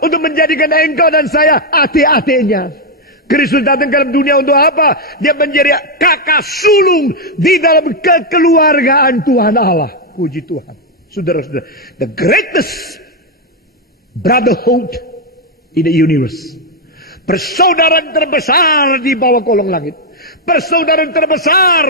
untuk menjadikan engkau dan saya hati-hatinya. Kristus datang ke dalam dunia untuk apa? Dia menjadi kakak sulung di dalam kekeluargaan Tuhan Allah. Puji Tuhan. Saudara-saudara, the greatest brotherhood in the universe. Persaudaraan terbesar di bawah kolong langit. Persaudaraan terbesar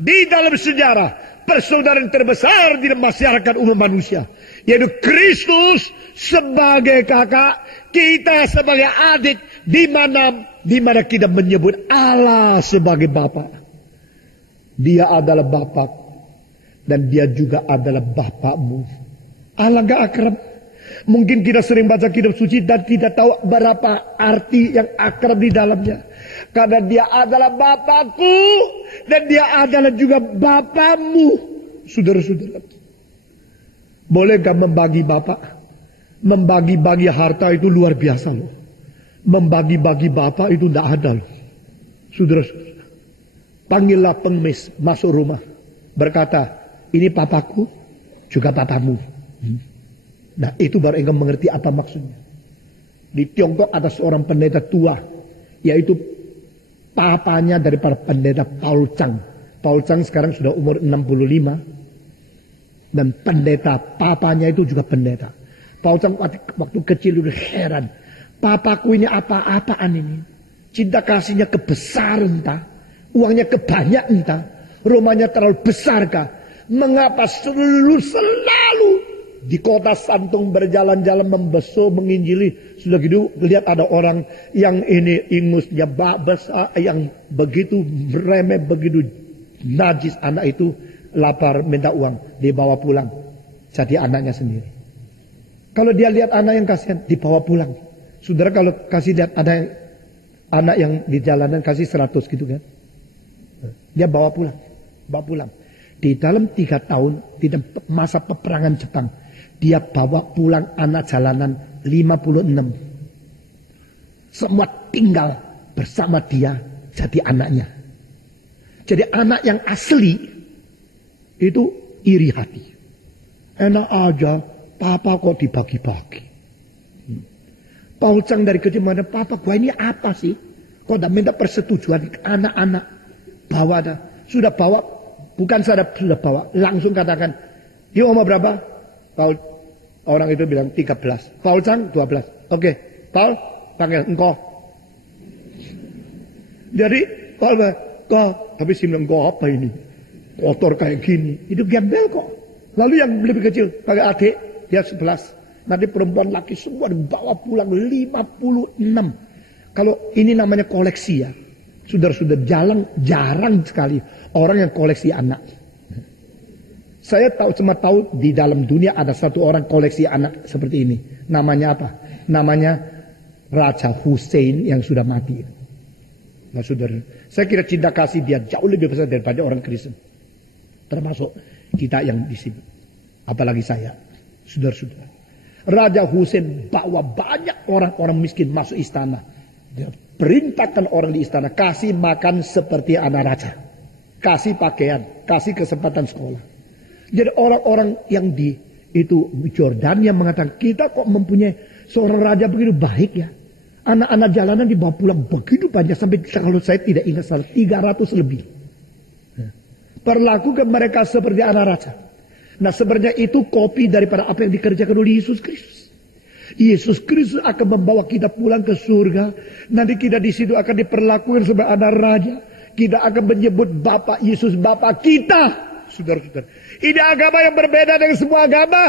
di dalam sejarah. Persaudaraan terbesar di dalam masyarakat umum manusia. Yaitu Kristus sebagai kakak, kita sebagai adik, di mana kita menyebut Allah sebagai Bapa. Dia adalah Bapak dan dia juga adalah Bapakmu. Allah gak akrab. Mungkin kita sering baca kitab suci dan tidak tahu berapa arti yang akrab di dalamnya. Karena dia adalah Bapakku dan dia adalah juga Bapamu. Saudara-saudara, bolehkah membagi Bapak? Membagi-bagi harta itu luar biasa loh. Membagi-bagi Bapak itu tidak ada loh. Saudara-saudara, panggillah pengemis masuk rumah. Berkata, ini papaku juga papamu. Nah itu baru engkau mengerti apa maksudnya. Di Tiongkok ada seorang pendeta tua, yaitu papanya daripada pendeta Paul Chang. Paul Chang sekarang sudah umur 65. Dan pendeta papanya itu juga pendeta. Paul Chang waktu kecil udah heran. Papaku ini apa-apaan ini. Cinta kasihnya kebesar entah. Uangnya kebanyak entah. Rumahnya terlalu besarkah. Mengapa selalu di kota Santung berjalan-jalan membesuk, menginjili. Sudah gitu lihat ada orang yang ini ingusnya besar, yang begitu remeh, begitu najis. Anak itu lapar minta uang, dibawa pulang. Jadi anaknya sendiri. Kalau dia lihat anak yang kasihan, dibawa pulang. Saudara kalau kasih lihat ada yang, anak yang di jalanan kasih 100 gitu kan. Dia bawa pulang. Bawa pulang. Di dalam 3 tahun, di dalam masa peperangan Jepang, dia bawa pulang anak jalanan 56. Semua tinggal bersama dia jadi anaknya. Jadi anak yang asli itu iri hati. Enak aja, papa kok dibagi-bagi. Paul Chang dari kecil mana, papa gua ini apa sih? Kok tidak minta persetujuan anak-anak? Bawa dah. Sudah bawa, bukan sudah bawa, langsung katakan, dia umur berapa? Paul, orang itu bilang 13. Paul Chang 12. Oke, Paul panggil engkau. Jadi Paul bilang, kau, tapi sih bilang kau apa ini? Kotor kayak gini. Itu gembel kok. Lalu yang lebih kecil, pakai adik, dia 11. Nanti perempuan laki semua dibawa pulang 56. Kalau ini namanya koleksi ya. Sudah jarang sekali orang yang koleksi anak. Saya cuma tahu di dalam dunia ada satu orang koleksi anak seperti ini. Namanya apa? Namanya Raja Hussein yang sudah mati. Nah saudara, saya kira cinta kasih dia jauh lebih besar daripada orang Kristen. Termasuk kita yang di sini. Apalagi saya. Saudara-saudara. Raja Hussein bawa banyak orang-orang miskin masuk istana. Dia perintahkan orang di istana. Kasih makan seperti anak raja. Kasih pakaian. Kasih kesempatan sekolah. Jadi orang-orang yang di itu Jordania mengatakan, kita kok mempunyai seorang raja begitu baik ya. Anak-anak jalanan dibawa pulang begitu banyak. Sampai kalau saya tidak ingat salah 300 lebih. Perlakukan mereka seperti anak raja. Nah sebenarnya itu kopi daripada apa yang dikerjakan oleh Yesus Kristus. Yesus Kristus akan membawa kita pulang ke surga. Nanti kita di situ akan diperlakukan sebagai anak raja. Kita akan menyebut Bapak Yesus Bapak kita. Saudara-saudara. Ini agama yang berbeda dengan semua agama.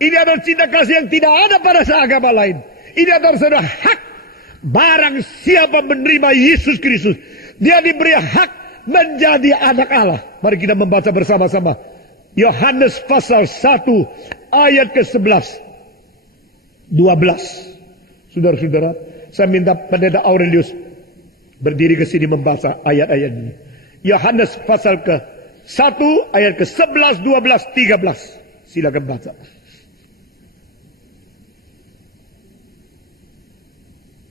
Ini adalah cinta kasih yang tidak ada pada seagama lain. Ini adalah saudara hak. Barang siapa menerima Yesus Kristus, dia diberi hak menjadi anak Allah. Mari kita membaca bersama-sama. Yohanes pasal 1 ayat ke-11. 12. Saudara-saudara, saya minta pendeta Aurelius berdiri ke sini membaca ayat-ayat ini. Yohanes pasal ke-1 ayat ke-11, 12, 13. Silakan baca.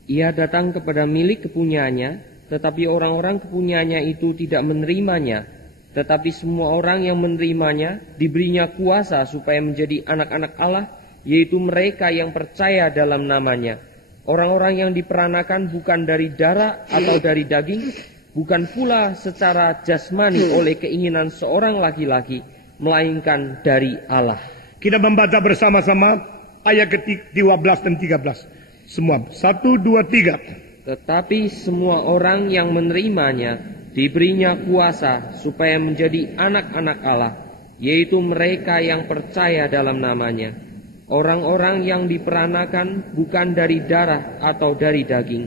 Ia datang kepada milik kepunyaannya, tetapi orang-orang kepunyaannya itu tidak menerimanya. Tetapi semua orang yang menerimanya diberinya kuasa supaya menjadi anak-anak Allah, yaitu mereka yang percaya dalam namanya. Orang-orang yang diperanakan bukan dari darah atau dari daging, bukan pula secara jasmani oleh keinginan seorang laki-laki, melainkan dari Allah. Kita membaca bersama-sama ayat ke-12 dan 13. Semua, 1, 2, 3. Tetapi semua orang yang menerimanya diberinya kuasa supaya menjadi anak-anak Allah, yaitu mereka yang percaya dalam namanya. Orang-orang yang diperanakan bukan dari darah atau dari daging,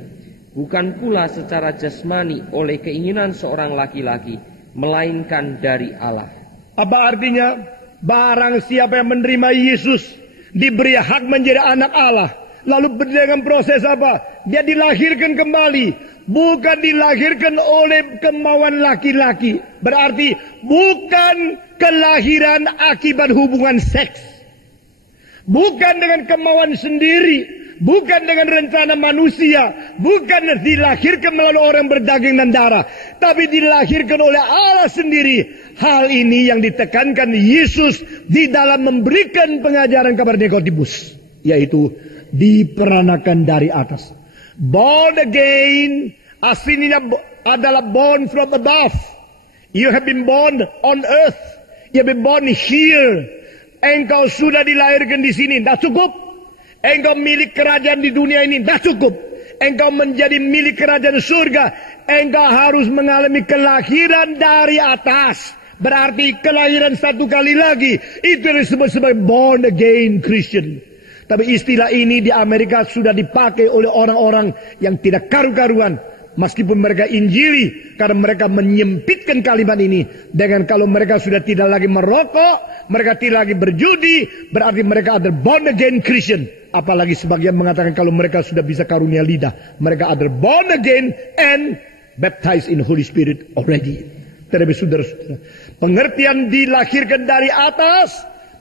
bukan pula secara jasmani oleh keinginan seorang laki-laki, melainkan dari Allah. Apa artinya? Barang siapa yang menerima Yesus diberi hak menjadi anak Allah. Lalu dengan proses apa? Dia dilahirkan kembali. Bukan dilahirkan oleh kemauan laki-laki. Berarti bukan kelahiran akibat hubungan seks. Bukan dengan kemauan sendiri. Bukan dengan rencana manusia. Bukan dilahirkan melalui orang berdaging dan darah. Tapi dilahirkan oleh Allah sendiri. Hal ini yang ditekankan Yesus di dalam memberikan pengajaran kepada Nikodemus. Yaitu diperanakan dari atas. Born again aslinya adalah born from above. You have been born on earth. You have been born here. Engkau sudah dilahirkan di sini, tidak cukup. Engkau milik kerajaan di dunia ini, tidak cukup. Engkau menjadi milik kerajaan surga. Engkau harus mengalami kelahiran dari atas. Berarti kelahiran satu kali lagi. Itu disebut sebagai born again Christian. Tapi istilah ini di Amerika sudah dipakai oleh orang-orang yang tidak karu-karuan. Meskipun mereka injili, karena mereka menyempitkan kalimat ini. Dengan kalau mereka sudah tidak lagi merokok, mereka tidak lagi berjudi, berarti mereka adalah born again Christian. Apalagi sebagian mengatakan kalau mereka sudah bisa karunia lidah, mereka adalah born again and baptized in Holy Spirit already. Tetapi saudara-saudara, pengertian dilahirkan dari atas,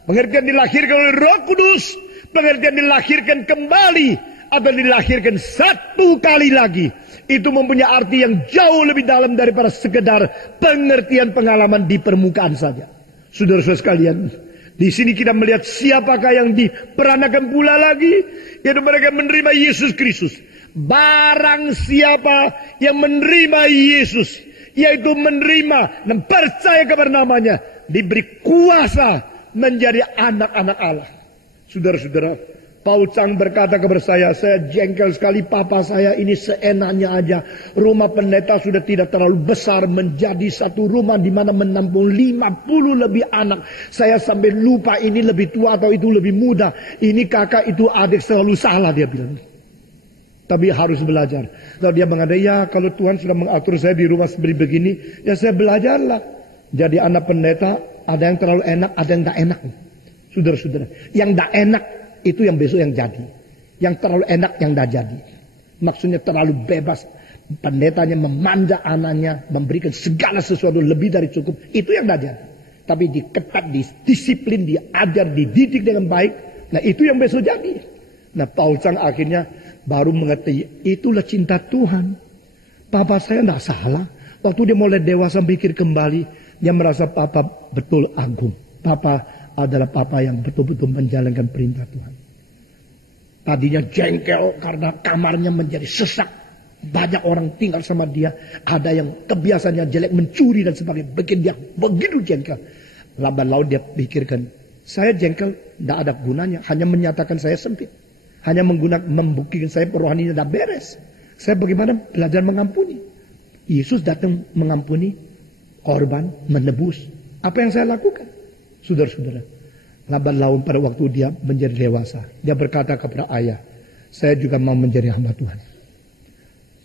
pengertian dilahirkan oleh Roh Kudus, pengertian dilahirkan kembali atau dilahirkan satu kali lagi, itu mempunyai arti yang jauh lebih dalam daripada sekedar pengertian pengalaman di permukaan saja. Saudara-saudara sekalian, di sini kita melihat siapakah yang diperanakan pula lagi, yaitu mereka menerima Yesus Kristus. Barang siapa yang menerima Yesus, yaitu menerima dan percaya kepada namanya, diberi kuasa menjadi anak-anak Allah. Saudara-saudara, Paul Chang berkata kepada saya jengkel sekali, papa saya ini seenaknya aja. Rumah pendeta sudah tidak terlalu besar, menjadi satu rumah di mana menampung 50 lebih anak. Saya sampai lupa ini lebih tua atau itu lebih muda. Ini kakak, itu adik, selalu salah dia bilang. Tapi harus belajar. Lalu dia mengatakan, ya kalau Tuhan sudah mengatur saya di rumah seperti begini, ya saya belajarlah. Jadi anak pendeta, ada yang terlalu enak, ada yang tidak enak. Saudara-saudara, yang tidak enak itu yang besok yang jadi. Yang terlalu enak yang tidak jadi. Maksudnya terlalu bebas. Pendetanya memanja anaknya, memberikan segala sesuatu lebih dari cukup. Itu yang tidak jadi. Tapi diketat, disiplin, diajar, dididik dengan baik. Nah itu yang besok jadi. Nah Paul Chang akhirnya baru mengerti, itulah cinta Tuhan. Papa saya tidak salah. Waktu dia mulai dewasa pikir kembali, dia merasa papa betul agung. Papa adalah papa yang betul-betul menjalankan perintah Tuhan. Tadinya jengkel karena kamarnya menjadi sesak. Banyak orang tinggal sama dia. Ada yang kebiasaannya jelek, mencuri dan sebagainya. Bikin dia begitu jengkel. Lambat laun dia pikirkan, saya jengkel tidak ada gunanya. Hanya menyatakan saya sempit. Hanya membuktikan saya rohaninya tidak beres. Saya bagaimana belajar mengampuni. Yesus datang mengampuni, korban, menebus. Apa yang saya lakukan? Saudara-saudara, lambat laun pada waktu dia menjadi dewasa, dia berkata kepada ayah, saya juga mau menjadi hamba Tuhan.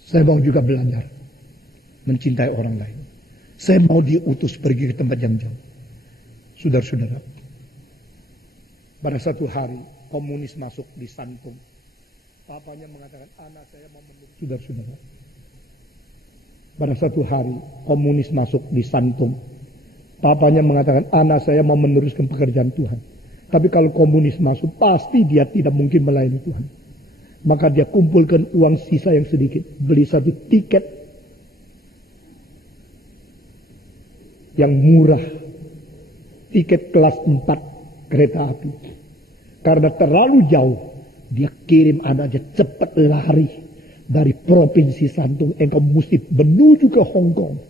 Saya mau juga belajar mencintai orang lain. Saya mau diutus pergi ke tempat yang jauh. Saudara-saudara, pada satu hari komunis masuk di Santung. Papanya mengatakan, anak saya mau menjadi. Saudara-saudara, pada satu hari komunis masuk di Santung. Papanya mengatakan, anak saya mau meneruskan pekerjaan Tuhan. Tapi kalau komunis masuk, pasti dia tidak mungkin melayani Tuhan. Maka dia kumpulkan uang sisa yang sedikit. Beli satu tiket yang murah. Tiket kelas 4 kereta api. Karena terlalu jauh, dia kirim anaknya cepat lari dari provinsi Santung. Engkau mesti menuju ke Hong Kong.